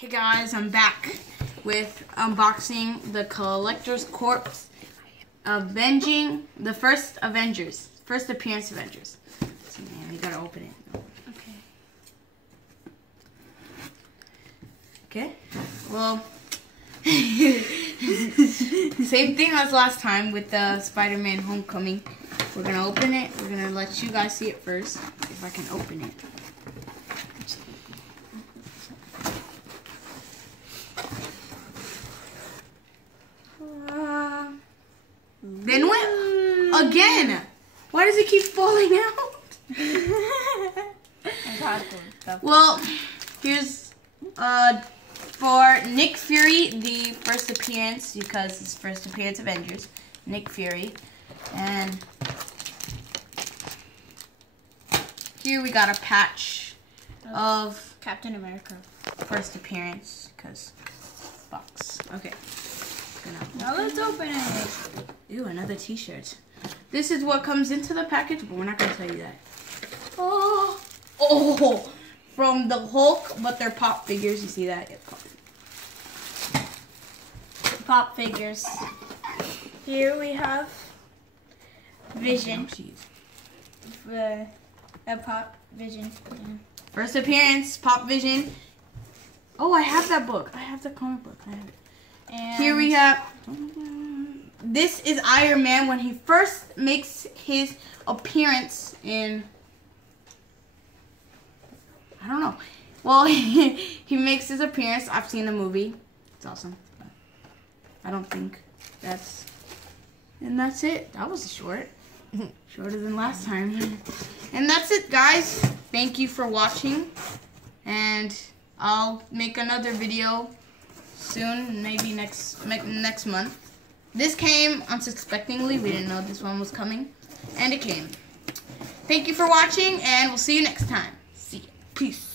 Hey guys, I'm back with unboxing the Collector's Corpse Avenging the first appearance Avengers. So man, you gotta open it. Okay. Well, same thing as last time with the Spider-Man Homecoming. We're gonna open it. We're gonna let you guys see it first, if I can open it. Then what? Again! Why does it keep falling out? Well, here's for Nick Fury, the first appearance, because his first appearance Avengers, Nick Fury. And here we got a patch of Captain America. First appearance, because box. Okay. Now let's open it. Ew, another t-shirt. This is what comes into the package, but we're not going to tell you that. Oh, from the Hulk, but they're pop figures. You see that? Yeah, Pop figures. Here we have Vision. A Pop Vision. Yeah. First appearance, Pop Vision. Oh, I have that book. I have the comic book. I have it. And here we have, this is Iron Man when he first makes his appearance in, I don't know. Well, he makes his appearance. I've seen the movie. It's awesome. I don't think that's, and that's it. That was short. Shorter than last time. And that's it, guys. Thank you for watching. And I'll make another video soon, maybe next month. This came unsuspectingly. We didn't know this one was coming, and it came. Thank you for watching, and we'll see you next time. See ya. Peace.